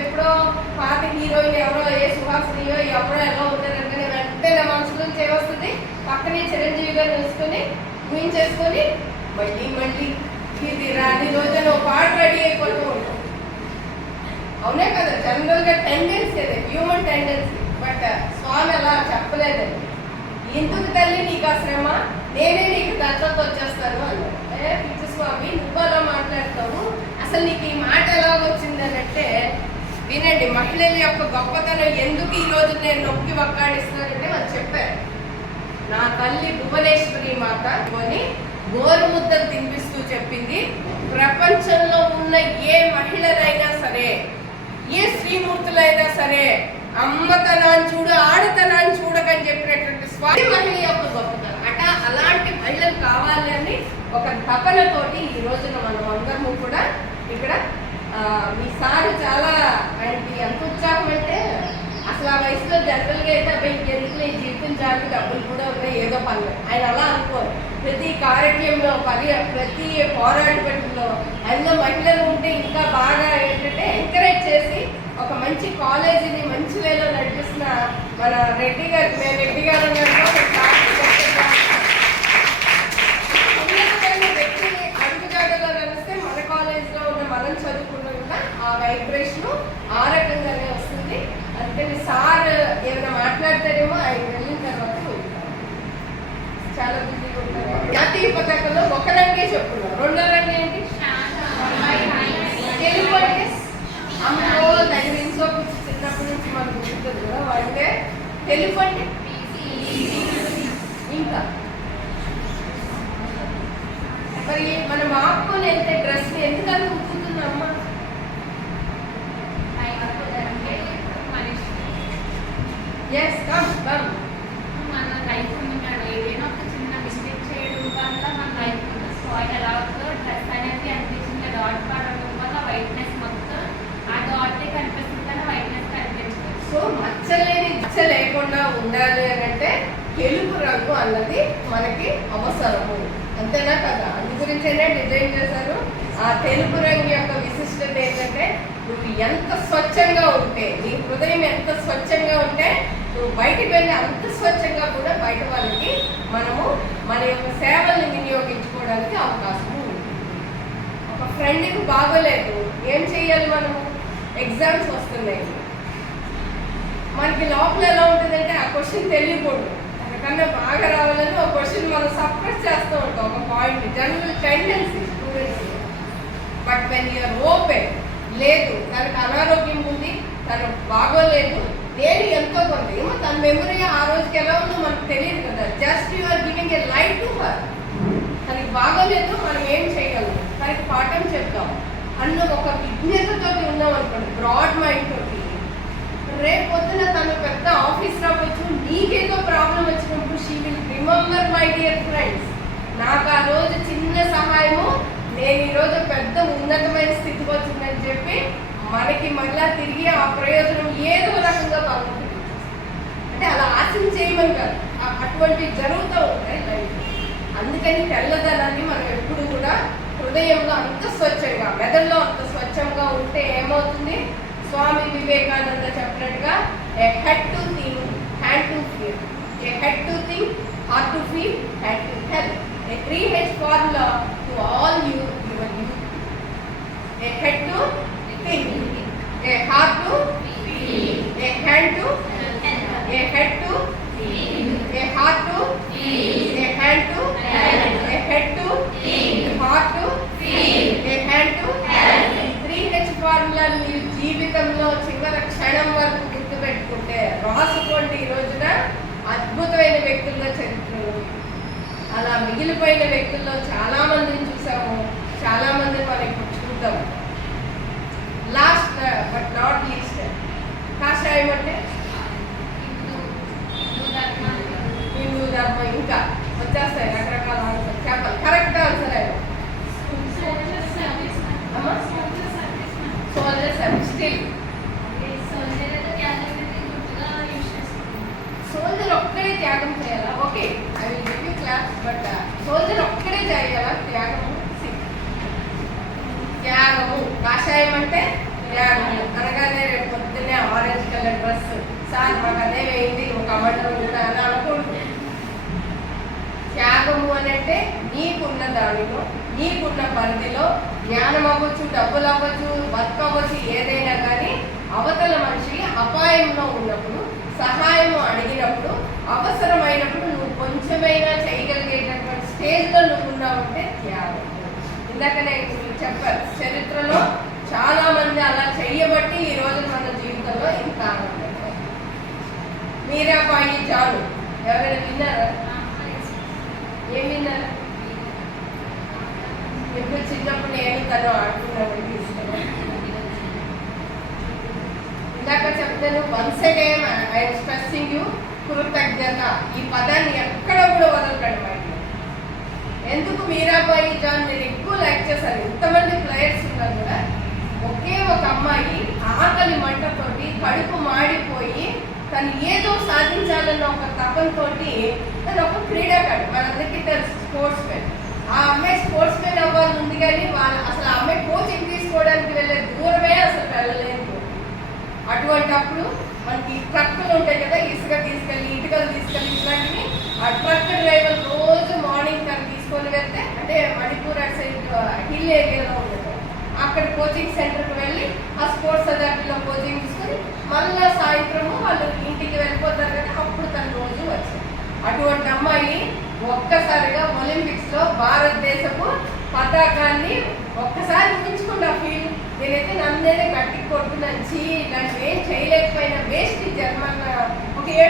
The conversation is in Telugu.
ఎప్పుడో పాత హీరోయిన్ ఎవరో ఏ సుహాసినియో ఎవరో ఎలా ఉంటారంటే నేను అంటే నా మనసులో నుంచి ఏమొస్తుంది? పక్కనే చిరంజీవి గారు చూసుకొని ఊహించేసుకొని మళ్ళీ మళ్ళీ ఇది రాని రోజున ఒక పాట రెడీ అయిపోతూ ఉంటాం అవునే కదా జనరల్గా టెండెన్సీ అది హ్యూమన్ టెండెన్సీ బట్ స్వామి అలా చెప్పలేదండి. ఎందుకు తల్లి నీకు ఆ శ్రమ? నేనే నీకు దత్తత వచ్చేస్తాను అని ఏ పిచ్చి స్వామి నువ్వు అలా మాట్లాడతావు అసలు నీకు ఈ మాట ఎలా వచ్చింది అని అంటే వినండి మహిళల యొక్క గొప్పతనం ఎందుకు ఈ నేను నొక్కి వక్కాడిస్తున్నానంటే వాళ్ళు చెప్పారు. నా తల్లి భువనేశ్వరి మాత కొని గోరుముద్దలు తినిపిస్తూ చెప్పింది ప్రపంచంలో ఉన్న ఏ మహిళలైనా సరే ఏ స్త్రీమూర్తులైనా సరే అమ్మతనాన్ని చూడు ఆడతనాన్ని చూడకని చెప్పినటువంటి స్వామి మహిళ యొక్క గొప్పతనం. అట అలాంటి మహిళలు కావాలి అని ఒక తపనతోటి ఈ రోజున మనం అందరము కూడా ఇక్కడ మీ సార్ చాలా ఆయనకి ఎంత ఉత్సాహం అంటే అసలు ఆ వయసులో జనరల్గా అయితే అబ్బాయి ఇంకెందుకు ఈ జీవితం చాలు డబ్బులు కూడా ఉన్నాయి ఏదో పనులు ఆయన అలా అనుకోరు. ప్రతి కార్యక్రమంలో పరి ప్రతి పోరాటంలో అందులో మహిళలు ఉంటే ఇంకా బాగా ఏంటంటే ఎంకరేజ్ చేసి ఒక మంచి కాలేజీని మంచి వేలో నడిపిస్తున్న మన రెడ్డి గారు మనం ఆ వైబ్రేషన్ ఆ రకంగానే వస్తుంది. అంటే సార్ ఏమైనా మాట్లాడతారేమో ఆయన వెళ్ళిన తర్వాత చాలా బిజీగా ఉంటారు. జాతీయ పతాకంలో ఒక రంగే చెప్పుకున్నాం రెండో రంగు ఏంటి? తెలుగు అంటే అమ్మో దాని చిన్నప్పటి నుంచి మనకు ఉంటుంది కదా. అంటే తెలుగు అంటే ఇంకా. మరి మనం ఆపుకొని వెళ్తే డ్రెస్ ఎందుకని ఉప్పుతుంది ఎస్ కమ్ కమ్ మన లైఫ్ ఏదైనా ఒక చిన్న మిస్టేక్ చేయడం వల్ల మన లైఫ్ స్పాయిల్ ఎలా అవుతుందో డ్రెస్ అనేది అనిపించింది. డాట్ పడడం వల్ల వైట్నెస్ మొత్తం ఆ డాటే కనిపిస్తుంది కానీ వైట్నెస్ కనిపించదు. సో మచ్చలేని మచ్చ లేకుండా ఉండాలి అని అంటే తెలుపు రంగు అన్నది మనకి అవసరము. అంతేనా కదా? అందు గురించేనే డిజైన్ చేశారు. ఆ తెలుపు రంగు యొక్క విశిష్టత ఏంటంటే నువ్వు ఎంత స్వచ్ఛంగా ఉంటే నీ హృదయం ఎంత స్వచ్ఛంగా ఉంటే నువ్వు బయటికి వెళ్ళి అంత స్వచ్ఛంగా కూడా బయట వాళ్ళకి మనము మన యొక్క సేవల్ని వినియోగించుకోవడానికి అవకాశం ఉంటుంది ఒక ఫ్రెండ్కి బాగోలేదు ఏం చేయాలి మనము? ఎగ్జామ్స్ వస్తున్నాయి. మనకి లోపల ఎలా ఉంటుందంటే ఆ క్వశ్చన్ తెలియకూడదు. దానికన్నా బాగా రావాలని ఒక క్వశ్చన్ మనం సప్రెస్ చేస్తూ ఉంటాం ఒక point. General tendency students but when you're open లేదు తనకు అనారోగ్యం ఉంది తను బాగోలేదు నేను ఎంతో కొంత? ఏమో తన మెమరీ ఆ రోజుకి ఎలా ఉందో మనకు తెలియదు కదా. Just you're giving a light to her తనకి బాగోలేదు మనం ఏం చేయగలం? తనకి పాఠం చెప్తాం అన్న ఒక విజ్ఞతతో ఉన్నాం అనుకోండి బ్రాడ్ మైండ్ తోటి. రేపు పొద్దున తను పెద్ద ఆఫీస్ రావచ్చు నీకేదో ప్రాబ్లం వచ్చినప్పుడు she will remember my dear friends నాకు ఆ రోజు చిన్న సహాయము నేను ఈరోజు పెద్ద ఉన్నతమైన స్థితికి వచ్చిందని చెప్పి మనకి మళ్ళా తిరిగి ఆ ప్రయోజనం ఏదో రకంగా బాగుంటుంది. అంటే అలా ఆశించేయమని కాదు. అటువంటి జరుగుతూ ఉంటాయి లైఫ్. అందుకని తెల్లదనాన్ని మనం ఎప్పుడు కూడా హృదయంలో అంత స్వచ్ఛంగా మెదడులో అంత స్వచ్ఛంగా ఉంటే ఏమవుతుంది? స్వామి వివేకానంద చెప్పినట్టుగా a head to think hand to feel. A head to think heart to feel hand to health a three H formula to all you your you a head to a heart to feel a hand to a head to a heart to feel, a hand to help, a head to think, heart to feel, a hand to help. Three H formula నీ జీవితంలో చివరి క్షణం వరకు గుర్తుపెట్టుకుంటే రాసుకోండి ఈ రోజున అద్భుతమైన వ్యక్తుల్లో చరిత్రలు అలా మిగిలిపోయిన వ్యక్తుల్లో చాలా మందిని చూసాము చాలా మందిని మనం ఇప్పుడు చూద్దాం టైం అంటే హిందూ హిందూ హిందూ ధర్మం ఇంకా వచ్చేస్తాయి రకరకాల ఆన్సర్ కరెక్ట్ ఆన్సర్ అయ్యో సోల్జర్ సర్వీస్ స్టిల్ సోల్జర్ ఒక్కడే త్యాగం చేయాలా? Okay I will give you class but soldier ఒక్కడే చేయాలా? త్యాగము త్యాగము. కాషాయం అంటే? త్యాగము అనగానే కలర్ డ్రెస్ సార్ మాకు అదే వేయింది ఒక అవ్వడం కూడా అని అనుకుంటే త్యాగము అని అంటే నీకున్న దానిలో నీకున్న పరిధిలో జ్ఞానం అవ్వచ్చు డబ్బులు అవ్వచ్చు బతుకు అవ్వచ్చు ఏదైనా కానీ అవతల మనిషి అపాయంలో ఉన్నప్పుడు సహాయము అడిగినప్పుడు అవసరమైనప్పుడు నువ్వు కొంచెమైనా చేయగలిగేటటువంటి స్టేజ్లో నువ్వు ఉన్నావంటే త్యాగం. ఇందాక నేను చెప్పాను చరిత్రలో చాలా మంది అలా చెయ్యబట్టి ఈ రోజు మన జీవితంలో ఇంత మీరే పాయి చాలు. ఎవరైనా విన్నారా? ఏం విన్నారా? ఎప్పుడు చిన్నప్పుడు నేను తను ఆడుకున్నాను ఇందాక చెప్తాను once again I'm stressing you కృతజ్ఞత. ఈ పదాన్ని ఎక్కడ కూడా వదలకండి మైండ్లో ఎందుకు మీరాబాయి జాన్ మీరు ఎక్కువ లైక్ చేశారు? ఇంతమంది ప్లేయర్స్ ఉన్నారు కూడా ఒకే ఒక అమ్మాయి ఆకలి మంటతోటి కడుపు మాడిపోయి తను ఏదో సాధించాలన్న ఒక తపంతో తను ఒక క్రీడాకాడు మనందరికీ తెలుసు స్పోర్ట్స్ మెన్ ఆ అమ్మాయి స్పోర్ట్స్ మెన్ అవ్వాలని ఉంది కానీ వాళ్ళ అసలు ఆ అమ్మాయి కోచింగ్ తీసుకోవడానికి వెళ్ళే దూరమే అసలు వెళ్ళలేదు. అటువంటి అప్పుడు మనకి ట్రక్కులు ఉంటాయి కదా ఇసుక తీసుకెళ్ళి ఇటుకలు తీసుకెళ్ళి ఇట్లాంటివి ఆ ట్రక్ డ్రైవర్ రోజు మార్నింగ్ తను తీసుకొని వెళ్తే అంటే మణిపూర్ అటు సైడ్ హిల్ ఏరియాలో ఉంటుంది అక్కడ కోచింగ్ సెంటర్కి వెళ్ళి ఆ స్పోర్ట్స్ అథారిటీలో కోచింగ్ తీసుకొని మళ్ళీ సాయంత్రము వాళ్ళు ఇంటికి వెళ్ళిపోతారు కదా అప్పుడు తన రోజు వచ్చింది. అటువంటి అమ్మాయి ఒక్కసారిగా ఒలింపిక్స్లో భారతదేశపు పతాకాన్ని ఒక్కసారి ఊహించుకున్న ఫీల్. నేనైతే నన్ను గట్టి కొట్టున్నాను చీ నన్ను ఏం చేయలేకపోయినా వేస్ట్ జన్మన్న ఒక ఏడు